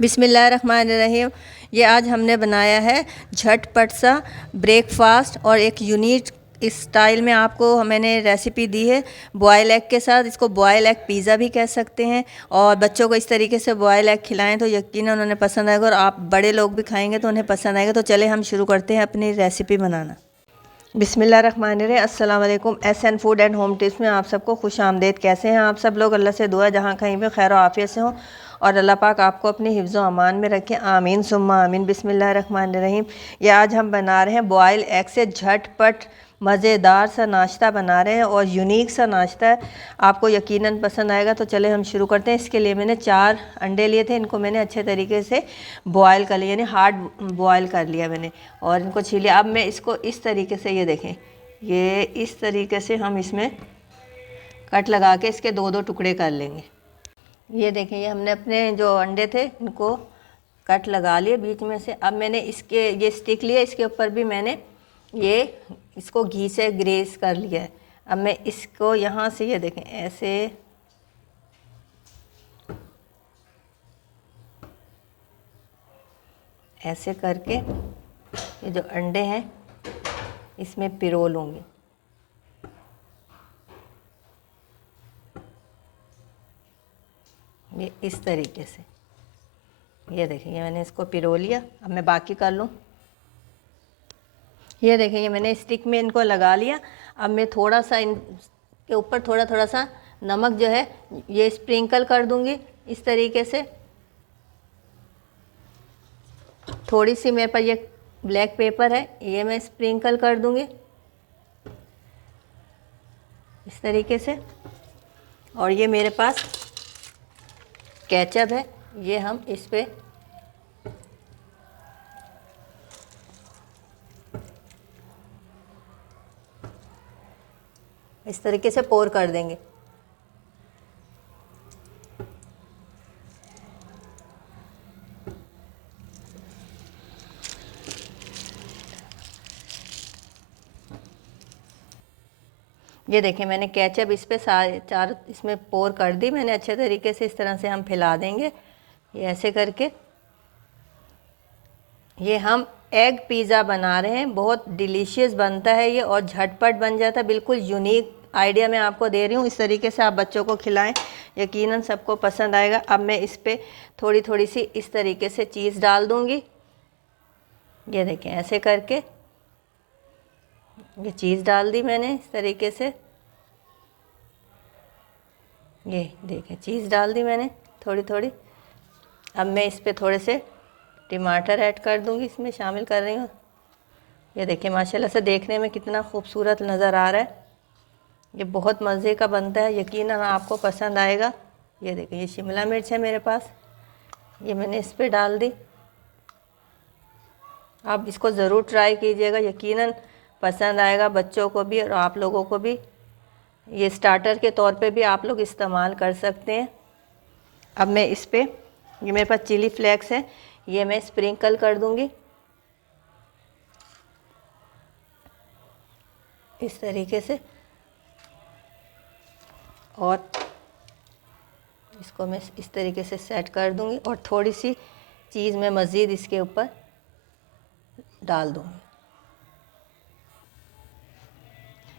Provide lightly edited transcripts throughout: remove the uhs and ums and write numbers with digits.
बिस्मिल्लाहिर्रहमानिर्रहीम। ये आज हमने बनाया है झटपट सा ब्रेकफास्ट और एक यूनिक स्टाइल में आपको मैंने रेसिपी दी है बॉयल एग के साथ। इसको बॉयल एग पिज़्ज़ा भी कह सकते हैं और बच्चों को इस तरीके से बॉयल एग खिलाएं तो यकीनन उन्हें पसंद आएगा और आप बड़े लोग भी खाएंगे तो उन्हें पसंद आएगा। तो चले हम शुरू करते हैं अपनी रेसिपी बनाना। बिस्मिल्लाहिर्रहमानिर्रहीम। अस्सलाम वालेकुम। SN food and home tips में आप सबको खुश आमदेद। कैसे हैं आप सब लोग? अल्लाह से दुआ जहाँ कहीं भी खैर आफियत से हो और अल्लाह पाक आपको अपनी हिफ्ज़ व अमान में रखें। आमीन सुम्मा आमीन। बिस्मिल्लाहिर्रहमानिर्रहीम। ये आज हम बना रहे हैं बॉयल एग से झटपट मज़ेदार सा नाश्ता बना रहे हैं और यूनिक सा नाश्ता है, आपको यकीनन पसंद आएगा। तो चले हम शुरू करते हैं। इसके लिए मैंने 4 अंडे लिए थे, इनको मैंने अच्छे तरीके से बॉयल कर लिया, यानी हार्ड बॉयल कर लिया मैंने और इनको छील लिया। अब मैं इसको इस तरीके से, ये देखें, ये इस तरीके से हम इसमें कट लगा के इसके 2-2 टुकड़े कर लेंगे। ये देखें, ये हमने अपने जो अंडे थे इनको कट लगा लिए बीच में से। अब मैंने इसके ये स्टिक लिया, इसके ऊपर भी मैंने ये इसको घी से ग्रेस कर लिया है। अब मैं इसको यहाँ से, ये देखें, ऐसे करके ये जो अंडे हैं इसमें पिरो लूँगी। ये इस तरीके से, ये देखें, ये मैंने इसको पिरो लिया। अब मैं बाकी कर लूँ। ये देखें, ये मैंने स्टिक में इनको लगा लिया। अब मैं थोड़ा सा इनके ऊपर थोड़ा सा नमक जो है ये स्प्रिंकल कर दूँगी इस तरीके से। थोड़ी सी मेरे पास ये ब्लैक पेपर है, ये मैं स्प्रिंकल कर दूँगी इस तरीके से। और ये मेरे पास केचप है, ये हम इस पे इस तरीके से पोर कर देंगे। ये देखें, मैंने केचप इस पे 4 इसमें पोर कर दी मैंने अच्छे तरीके से। इस तरह से हम फैला देंगे, ये ऐसे करके। ये हम एग पिज़्ज़ा बना रहे हैं, बहुत डिलीशियस बनता है ये और झटपट बन जाता है। बिल्कुल यूनिक आइडिया मैं आपको दे रही हूँ, इस तरीके से आप बच्चों को खिलाएं, यकीनन सबको पसंद आएगा। अब मैं इस पर थोड़ी सी इस तरीके से चीज़ डाल दूँगी। ये देखें, ऐसे करके ये चीज़ डाल दी मैंने इस तरीके से। ये देखें, चीज़ डाल दी मैंने थोड़ी। अब मैं इस पर थोड़े से टमाटर ऐड कर दूँगी, इसमें शामिल कर रही हूँ। ये देखिए, माशाल्लाह से देखने में कितना खूबसूरत नज़र आ रहा है। ये बहुत मज़े का बनता है, यकीनन आपको पसंद आएगा। ये देखिए, ये शिमला मिर्च है मेरे पास, ये मैंने इस पर डाल दी। आप इसको ज़रूर ट्राई कीजिएगा, यकीनन पसंद आएगा बच्चों को भी और आप लोगों को भी। ये स्टार्टर के तौर पे भी आप लोग इस्तेमाल कर सकते हैं। अब मैं इस पर, ये मेरे पास चिली फ्लेक्स है, ये मैं स्प्रिंकल कर दूंगी इस तरीके से। और इसको मैं इस तरीके से सेट कर दूंगी और थोड़ी सी चीज़ मैं मज़ीद इसके ऊपर डाल दूंगी।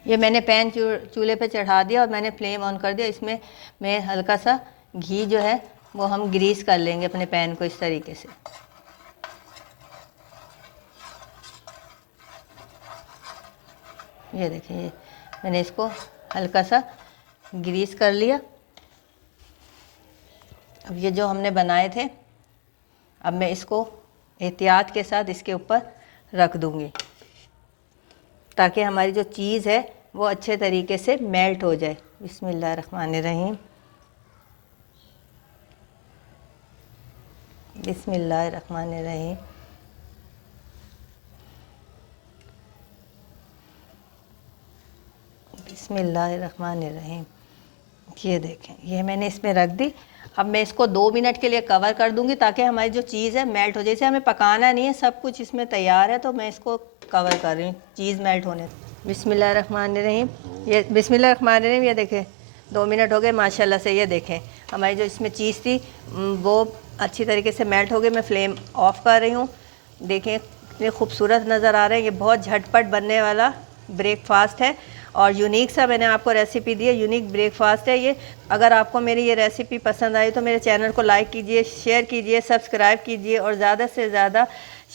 ये मैंने पैन चूल्हे पे चढ़ा दिया और मैंने फ्लेम ऑन कर दिया। इसमें मैं हल्का सा घी जो है वो हम ग्रीस कर लेंगे अपने पैन को इस तरीके से। ये देखिए, ये मैंने इसको हल्का सा ग्रीस कर लिया। अब ये जो हमने बनाए थे, अब मैं इसको एहतियात के साथ इसके ऊपर रख दूंगी ताकि हमारी जो चीज़ है वो अच्छे तरीके से मेल्ट हो जाए। बिस्मिल्लाहिर्रहमानिर्रहीम। बिस्मिल्लाहिर्रहमानिर्रहीम। बिस्मिल्लाहिर्रहमानिर्रहीम। ये देखें, ये मैंने इसमें रख दी। अब मैं इसको 2 मिनट के लिए कवर कर दूंगी ताकि हमारी जो चीज़ है मेल्ट हो जाए। जैसे हमें पकाना नहीं है, सब कुछ इसमें तैयार है, तो मैं इसको कवर कर रही हूँ चीज़ मेल्ट होने। बिस्मिल्लाहिर्रहमानिर्रहीम। ये बिस्मिल्लाहिर्रहमानिर्रहीम। ये देखें, 2 मिनट हो गए माशाल्लाह से। ये देखें, हमारी जो इसमें चीज़ थी वो अच्छी तरीके से मेल्ट हो गई। मैं फ्लेम ऑफ कर रही हूँ। देखें कितने खूबसूरत नज़र आ रहे हैं। ये बहुत झटपट बनने वाला ब्रेकफास्ट है और यूनिक सा मैंने आपको रेसिपी दी है। यूनिक ब्रेकफास्ट है ये। अगर आपको मेरी ये रेसिपी पसंद आई तो मेरे चैनल को लाइक कीजिए, शेयर कीजिए, सब्सक्राइब कीजिए और ज़्यादा से ज़्यादा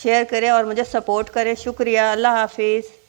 शेयर करें और मुझे सपोर्ट करें। शुक्रिया। अल्लाह हाफिज़।